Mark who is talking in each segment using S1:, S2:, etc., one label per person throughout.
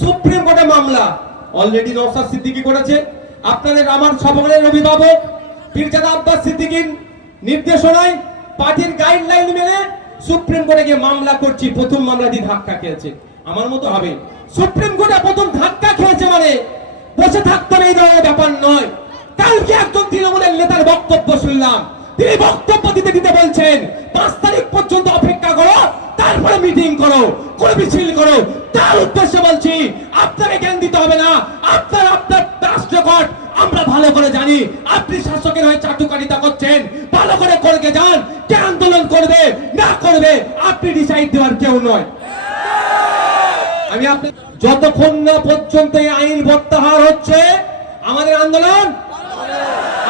S1: Supreme কোর্টে মামলা। Already Naushad Siddiqui করেছে। আপনাদের আমার সকলের অভিভাবক পীরজাদা আব্বাস সিদ্দিকীর নির্দেশনায় পার্টির গাইডলাইন মেনে সুপ্রিম কোর্টে গিয়ে মামলা করছি। প্রথম মামলাটি ধাক্কা খেয়েছে। আমার মতো হবে। সুপ্রিম কোর্টে প্রথম ধাক্কা খেয়েছে মানে বসে থাকতে এই ধরনের ব্যাপার নয়। কালকে একজন তৃণমূলের নেতার বক্তব্য শুনলাম। তিনি বক্তব্য দিতে দিতে বলছেন, পাঁচ তারিখ পর্যন্ত অপেক্ষা করো, তারপরে মিটিং করো। করে মিছিল করো, তার উদ্দেশ্যে বলছি, আপনাকে জ্ঞান দিতে হবে না। আপনার আপনার রাষ্ট্রকট আমরা ভালো করে জানি। আপনি শাসকের হয়ে চাটুকারিতা করছেন। ভালো করে করকে যান, কে আন্দোলন করবে, না করবে, আপনি ডিসাইড দেওয়ার কেউ নয়। আমি আপনি যতক্ষণ না পর্যন্ত এই আইন প্রত্যাহার হচ্ছে, আমাদের আন্দোলন?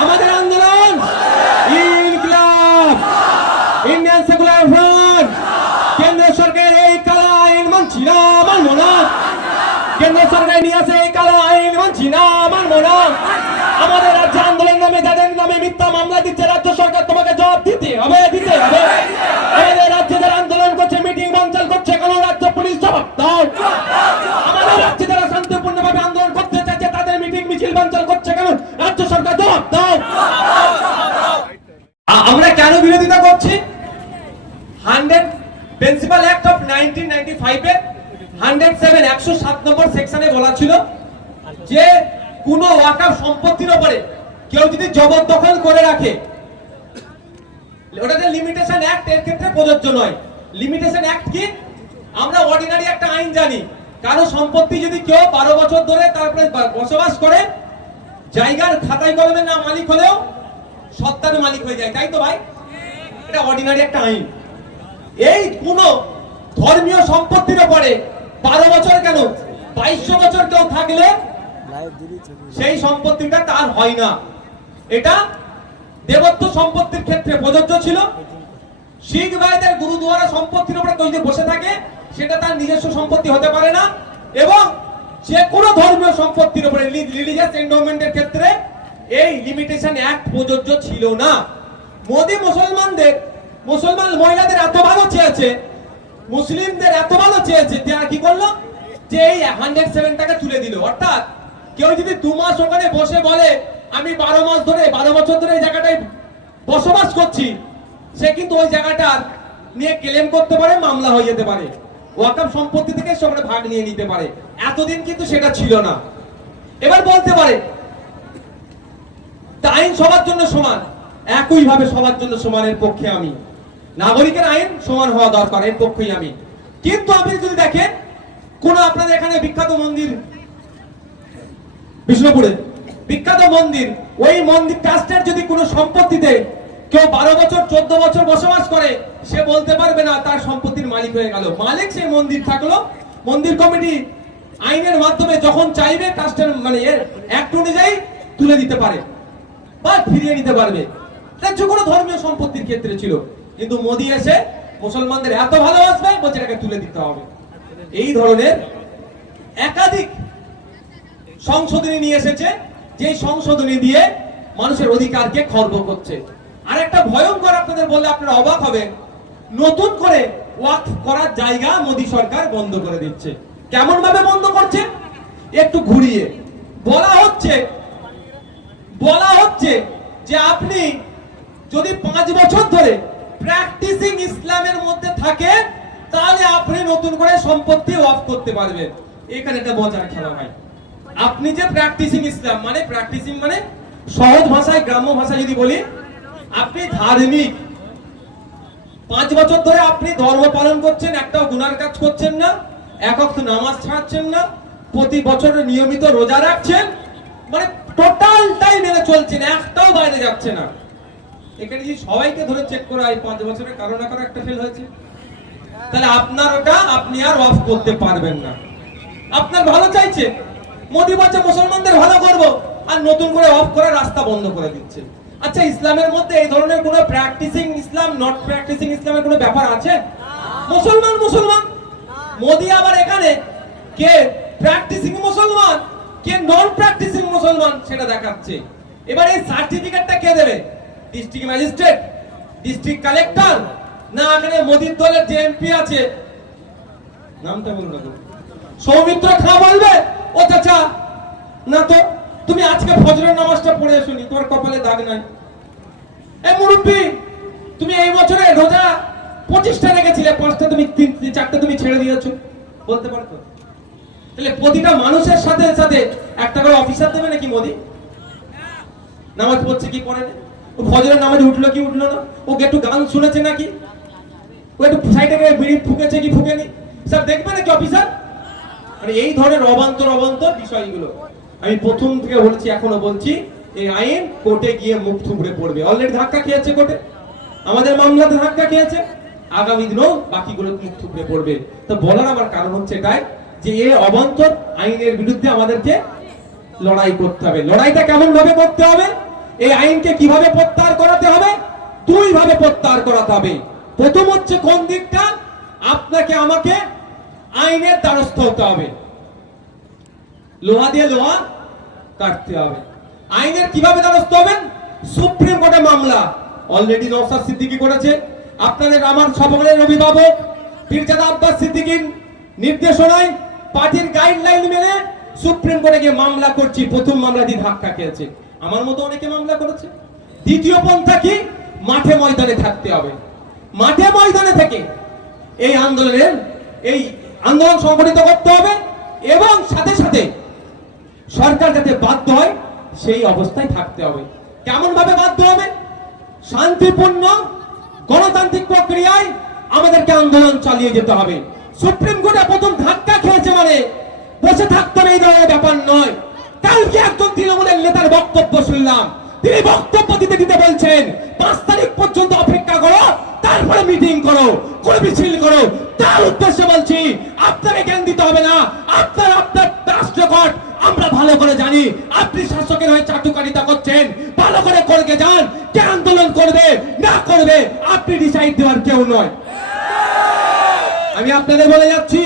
S1: আমাদের আন্দোলন ইনকলাব ইন্ডিয়ান সেকুলার ফ্রন্ট কেন্দ্র সরকারের এই কালা আইন মানছি না মানবো না কেন্দ্র সরকার নিয়ে আসে এই কালো আইন, মানছি না, মানবো না। আমাদের রাজ্যে আন্দোলন নামে, যাদের নামে মিথ্যা মামলা দিচ্ছে, রাজ্য সরকার তোমাকে জবাব দিতে হবে দিতে হবে। আমাদের রাজ্যে যারা আন্দোলন করছে, মিটিং বানচাল করছে, কোনো রাজ্য পুলিশ জবাব দাও। আমাদের রাজ্যে যারা শান্তিপূর্ণভাবে আন্দোলন করতে চাইছে, তাদের মিটিং মিছিল বানচাল করছে কেন? রাজ্য সরকার জবাব দাও। আমরা কেন বিরোধিতা করছি? Hundred principal act of nineteen ninety ফাইভের ওপরে কেউ করে সম্পত্তি যদি কেউ বারো বছর ধরে তারপরে বসবাস করে, জায়গার খাতায় কলমের না মালিক হলেও সত্তার মালিক হয়ে যায়, তাই তো ভাই? এটা অর্ডিনারি একটা আইন। এই কোন ধর্মীয় সম্পত্তির উপরে বারো বছর কেন? বাইশশো বছর কেউ থাকলে সেই সম্পত্তিটা তার হয় না। এটা দেবত্ব সম্পত্তির ক্ষেত্রে প্রযোজ্য ছিল। শিখ ভাইদের গুরুদুয়ারা সম্পত্তির উপরে কেউ যদি বসে থাকে, সেটা তার নিজস্ব সম্পত্তি হতে পারে না এবং যে কোনো ধর্মীয় সম্পত্তির উপরে রিলিজিয়াস এন্ডোমেন্টের ক্ষেত্রে এই লিমিটেশন অ্যাক্ট প্রযোজ্য ছিল না। মোদি মুসলমানদের, মুসলমান মহিলাদের এত ভালো চেয়েছে মুসলিমদের এত ভালো চেয়েছে আর কি করল? যে এই হান্ড্রেড সেভেন টাকা তুলে দিল। অর্থাৎ কেউ যদি দু মাস ওখানে বসে বলে, আমি বারো মাস ধরে, বারো বছর ধরে এই জায়গাটায় বসবাস করছি, সে কিন্তু ওই জায়গাটার নিয়ে ক্লেম করতে পারে, মামলা হয়ে যেতে পারে। ওয়াকাফ সম্পত্তি থেকে সে ভাগ নিয়ে নিতে পারে। এতদিন কিন্তু সেটা ছিল না। এবার বলতে পারে, আইন সবার জন্য সমান। একই ভাবে সবার জন্য সমানের পক্ষে আমি। নাগরিকের আইন সমান হওয়া দরকার, এর পক্ষেই আমি। কিন্তু আপনি যদি দেখেন, কোন আপনাদের এখানে বিখ্যাত মন্দির, বিষ্ণুপুরে, বিখ্যাত মন্দির, ওই মন্দির ট্রাস্টের যদি কোনো সম্পত্তিতে কেউ বারো বছর, চোদ্দ বছর বসবাস করে, সে বলতে পারবে না তার সম্পত্তির মালিক হয়ে গেল। মালিক সেই মন্দির থাকল। মন্দির কমিটি আইনের মাধ্যমে যখন চাইবে ট্রাস্টের মানে এর অ্যাক্ট অনুযায়ী তুলে দিতে পারে বা ফিরিয়ে নিতে পারবে। যে কোনো ধর্মীয় সম্পত্তির ক্ষেত্রে ছিল। কিন্তু মোদি এসে মুসলমানদের এত ভালোবাসবে বলছে এটাকে তুলে দিতে হবে। এই ধরনের একাধিক সংশোধনী নিয়ে এসেছে যে সংশোধনী দিয়ে মানুষের অধিকারকে খর্ব করছে। আর একটা ভয়ঙ্কর আপনাদের বললে আপনারা অবাক হবেন, নতুন করে ওয়াক করার জায়গা মোদী সরকার বন্ধ করে দিচ্ছে। কেমন ভাবে বন্ধ করছে? একটু ঘুরিয়ে। বলা হচ্ছে বলা হচ্ছে যে আপনি যদি পাঁচ বছর ধরে প্র্যাকটিসিং ইসলামের মধ্যে থাকে, তাহলে আপনি নতুন করে সম্পত্তি অফ করতে পারবেন। এখানে একটা মজার খেলা ভাই। আপনি যে প্র্যাকটিসিং ইসলাম মানে প্র্যাকটিসিং মানে সহজ ভাষায়, গ্রাম্য ভাষায় যদি বলি, আপনি ধার্মিক। পাঁচ বছর ধরে আপনি ধর্ম পালন করছেন, একটাও গুনার কাজ করছেন না একক নামাজ ছাড়ছেন না, প্রতি বছর নিয়মিত রোজা রাখছেন মানে টোটালটাই মেনে চলছেন, একটাও বাইরে যাচ্ছে না। এখানে যদি সবাইকে ধরে চেক করা হয় পাঁচ বছরের কারও না কারও একটা ফেল হয়েছে। তাহলে আপনার ওটা আপনি আর অফ করতে পারবেন না। আপনার ভালো চাইছে। মোদি বলছে, মুসলমানদের ভালো করব। আর নতুন করে অফ করার রাস্তা বন্ধ করে দিচ্ছে। আচ্ছা ইসলামের মধ্যে এই ধরনের কোনো প্র্যাকটিসিং ইসলাম নট প্র্যাকটিসিং ইসলামের কোনো ব্যাপার আছে? মুসলমান মুসলমান। মোদি আবার এখানে কে প্র্যাকটিসিং মুসলমান, কে নন প্র্যাকটিসিং মুসলমান সেটা দেখাচ্ছে। এবার এই সার্টিফিকেটটা কে দেবে? ডিস্ট্রিক্ট ম্যাজিস্ট্রেট ডিস্ট্রিক্ট কালেক্টর না, এখানে মোদির দলের যে এমপি আছে। নামটা বলুন সৌমিত্র খা বলবে, ও চাচা, না তো, তুমি আজকে ফজরের নামাজটা পড়ে শুনি তোমার কপালে দাগ নাই। এই মুরব্বী, তুমি এই বছরে রোজা পঁচিশটা রেখেছিলে, পাঁচটা তুমি তিন, চারটা তুমি ছেড়ে দিয়েছ, বলতে পারতো তাহলে প্রতিটা মানুষের সাথে সাথে একটা করে অফিসার দেবে নাকি মোদি? নামাজ পড়ছে কি পড়ে না? ও ফজরের নামাজে উঠল কি উঠল না? ওকে একটু গান শুনেছে নাকি? ও একটু সাইডে গিয়ে বিড়ি ফুকেছে কি ফুকেনি? স্যার, দেখবে নাকি অফিসার? মানে এই ধরনের অবান্তর অবান্তর বিষয়গুলো। আমি প্রথম থেকে বলছি, এখনও বলছি, এই আইন কোর্টে গিয়ে মুখ থুবড়ে পড়বে। অলরেডি ধাক্কা খেয়েছে কোর্টে। আমাদের মামলাতে ধাক্কা খেয়েছে। আগামী দিনেও বাকিগুলো মুখ থুবড়ে পড়বে। তো বলার আমার কারণ হচ্ছে এটাই যে এই অবান্তর আইনের বিরুদ্ধে আমাদেরকে লড়াই করতে হবে। লড়াইটা কেমন ভাবে করতে হবে? এই আইনকে কীভাবে প্রত্যাহার করাতে হবে? দুই ভাবে প্রত্যাহার করাতে হবে। প্রথম হচ্ছে কোন দিকটা? আপনাকে আমাকে আইনের দ্বারস্থ হতে হবে। লোহা দিয়ে লোহা কাটতে হবে। আইনের কীভাবে দ্বারস্থ হবেন? সুপ্রিম কোর্টে মামলা। অলরেডি নওসাদ সিদ্দিকী করেছে। আপনাদের আমার সকলের অভিভাবক, পীরজাদা আব্বাস সিদ্দিকীর নির্দেশনায় পার্টির গাইডলাইন মেনে সুপ্রিম কোর্টে গিয়ে মামলা করছি। প্রথম মামলা দিয়ে ধাক্কা খেয়েছে। আমার মতো অনেকে মামলা করেছে। দ্বিতীয় পন্থা কি? মাঠে ময়দানে থাকতে হবে। মাঠে ময়দানে থেকে এই আন্দোলনের, এই আন্দোলন সংগঠিত করতে হবে এবং সাথে সাথে সরকার যাতে বাধ্য হয়, সেই অবস্থায় থাকতে হবে। কেমন ভাবে বাধ্য হবে? শান্তিপূর্ণ গণতান্ত্রিক প্রক্রিয়ায় আমাদেরকে আন্দোলন চালিয়ে যেতে হবে। সুপ্রিম কোর্টে প্রথম ধাক্কা খেয়েছে মানে বসে থাকতে এই ধরনের ব্যাপার নয়। কালকে একজন তৃণমূলের নেতার বক্তব্য শুনলাম। তিনি বক্তব্য দিতে দিতে বলছেন, পাঁচ তারিখ পর্যন্ত অপেক্ষা করো, তারপরে মিটিং করো করে মিছিল করো। তার উদ্দেশ্যে বলছি, আপনাকে জ্ঞান দিতে হবে না, আপনার আপনার রাষ্ট্রকট আমরা ভালো করে জানি। আপনি শাসকের হয়ে চাটুকারিতা করছেন, ভালো করে করকে যান, কে আন্দোলন করবে, না করবে, আপনি ডিসাইড দেওয়ার কেউ নয়। আমি আপনাদের বলে যাচ্ছি,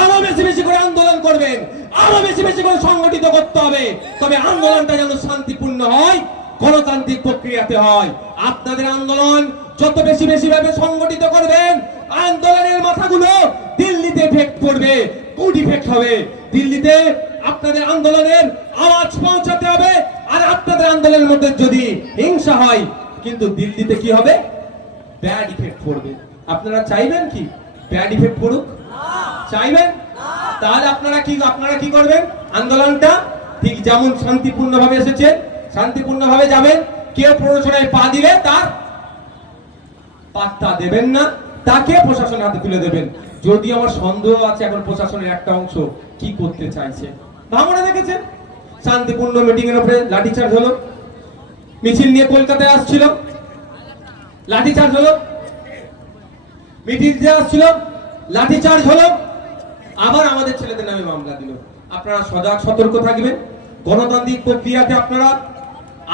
S1: আরও বেশি বেশি করে আন্দোলন করবেন। আরও বেশি বেশি করে সংগঠিত করতে হবে। তবে আন্দোলনটা যেন শান্তিপূর্ণ হয়, গণতান্ত্রিক প্রক্রিয়াতে হয়। আপনাদের আন্দোলন যত বেশি বেশি ভাবে সংগঠিত করবেন, আন্দোলনের মাথাগুলো দিল্লিতে এফেক্ট করবে গুড ইফেক্ট হবে? দিল্লিতে আপনাদের আন্দোলনের আওয়াজ পৌঁছাতে হবে, আর আপনাদের আন্দোলনের মধ্যে যদি হিংসা হয়, কিন্তু দিল্লিতে কি হবে? ব্যাড ইফেক্ট পড়বে। আপনারা চাইবেন কি? ব্যাড ইফেক্ট পড়ুক? চাইবেন? তাহলে আপনারা কি আপনারা কি করবেন? আন্দোলনটা ঠিক যেমন শান্তিপূর্ণ ভাবে এসেছে শান্তিপূর্ণ ভাবে যাবেন কেউ প্ররোচনায় পা দিলে তার পাত্তা দেবেন না, তাকে প্রশাসনের হাতে তুলে দেবেন। যদি আমার সন্দেহ আছে, এখন প্রশাসনের একটা অংশ কি করতে চাইছে? ভাবনা দেখেছেন? শান্তিপূর্ণ মিটিং এর উপরে লাঠিচার্জ হলো। মিছিল নিয়ে কলকাতায় আসছিল। লাঠিচার্জ হলো। মিটিং যে আসছিল লাঠিচার্জ হলো, আবার আমাদের ছেলেদের নামে মামলা দিল। আপনারা সজাগ, সতর্ক থাকবেন। গণতান্ত্রিক প্রক্রিয়াতে আপনারা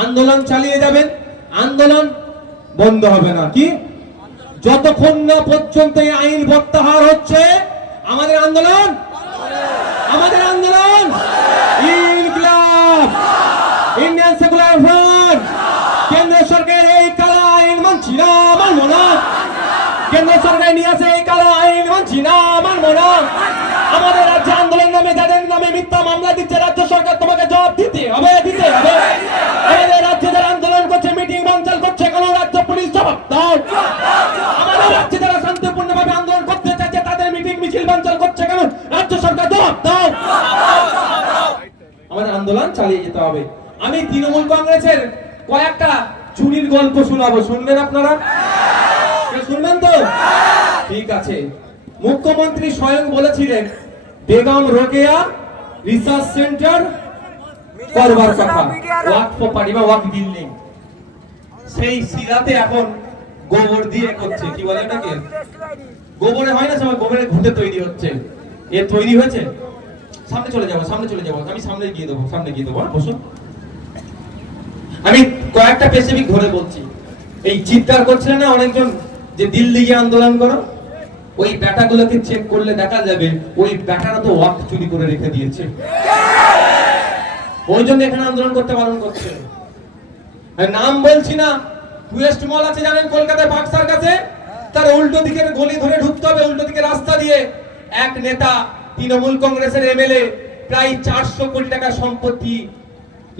S1: আন্দোলন চালিয়ে যাবেন। আন্দোলন বন্ধ হবে না। কি? যতক্ষণ না পর্যন্ত এই আইন প্রত্যাহার হচ্ছে, আমাদের আন্দোলন আমাদের আন্দোলন ইনকিলাব, ইন্ডিয়ান সেকুলার ফ্রন্ট, কেন্দ্র সরকারের এই কালা আইন মানছি না, মানবো না। কেন্দ্র সরকার নিয়ে আসে এই কালো মানছি না মানবো না আমাদের রাজ্যে আন্দোলন নামে, যাদের নামে মিথ্যা মামলা দিচ্ছে, রাজ্য সরকার তোমাকে জবাব দিতে হবে দিতে হবে। আমাদের রাজ্যে যারা আন্দোলন করছে, মিটিং বানচাল করছে, কেন রাজ্য পুলিশ জবাব দাও। আমাদের রাজ্যে যারা শান্তিপূর্ণভাবে আন্দোলন করতে চাইছে, তাদের মিটিং মিছিল বানচাল করছে কেন রাজ্য সরকার জবাব দাও। আমাদের আন্দোলন চালিয়ে যেতে হবে। আমি তৃণমূল কংগ্রেসের কয়েকটা চুরির গল্প শোনাবো। শুনবেন আপনারা? শুনবেন তো? ঠিক আছে। মুখ্যমন্ত্রী স্বয়ং বলেছিলেন বেগম রোকেয়া রিসার্চ সেন্টার করবার কথা। ওয়াক প্রপার্টি বা ওয়াক বিল্ডিং। সেই শিলাতে এখন গোবর দিয়ে করছে। কি বলে এটাকে গোবরে হয় না সবাই? গোবরের ঘুঁটে তৈরি হচ্ছে। এ তৈরি হয়েছে? সামনে চলে যাব সামনে চলে যাব। আমি সামনে গিয়ে দেবো সামনে গিয়ে দেবো। হ্যাঁ, বসুন। আমি কয়েকটা স্পেসিফিক ধরে বলছি। এই চিৎকার করছিলেন না অনেকজন যে দিল্লি গিয়ে আন্দোলন করো? ওই ব্যাটাগুলোকে চেক করলে দেখা যাবে ওই ব্যাটারা তো ওয়াক চুরি করে রেখে দিয়েছে। ওই জন্য এখানে আন্দোলন করতে বারণ করছে। নাম বলছি না ওয়েস্ট মল আছে জানেন কলকাতায় বাক্সার কাছে? তার উল্টো দিকের গলি ধরে ঢুকতে হবে, উল্টো দিকে রাস্তা দিয়ে। এক নেতা, তৃণমূল কংগ্রেসের এমএলএ, প্রায় চারশো কোটি টাকা সম্পত্তি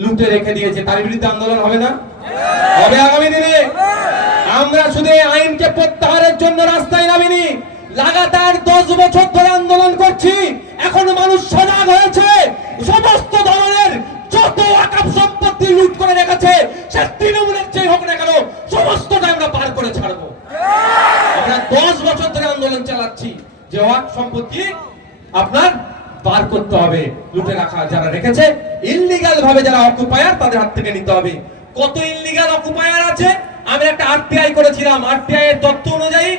S1: লুটে রেখে দিয়েছে। তার বিরুদ্ধে আন্দোলন হবে না? হবে আগামী দিনে। আমরা শুধু আইনকে প্রত্যাহারের জন্য রাস্তায় নামিনি। লাগাতার দশ বছর ধরে আন্দোলন করছি, এখন মানুষ সজাগ হয়েছে, সমস্ত ধরনের যত আকাম সম্পত্তি লুট করে রেখেছে, সে তৃণমূলের চেয়ে হোক না কেন, সমস্তটা আমরা পার করে ছাড়বো। আমরা দশ বছর ধরে আন্দোলন চালাচ্ছি, যে ওয়াক সম্পত্তি আপনার বার করতে হবে, লুটে রাখা যারা রেখেছে ইললিগাল ভাবে যারা অকুপায়ার তাদের হাত থেকে নিতে হবে। কত ইললিগাল অকুপায়ার আছে? আমি একটা আরটিআই করেছিলাম আরটিআই এর তথ্য অনুযায়ী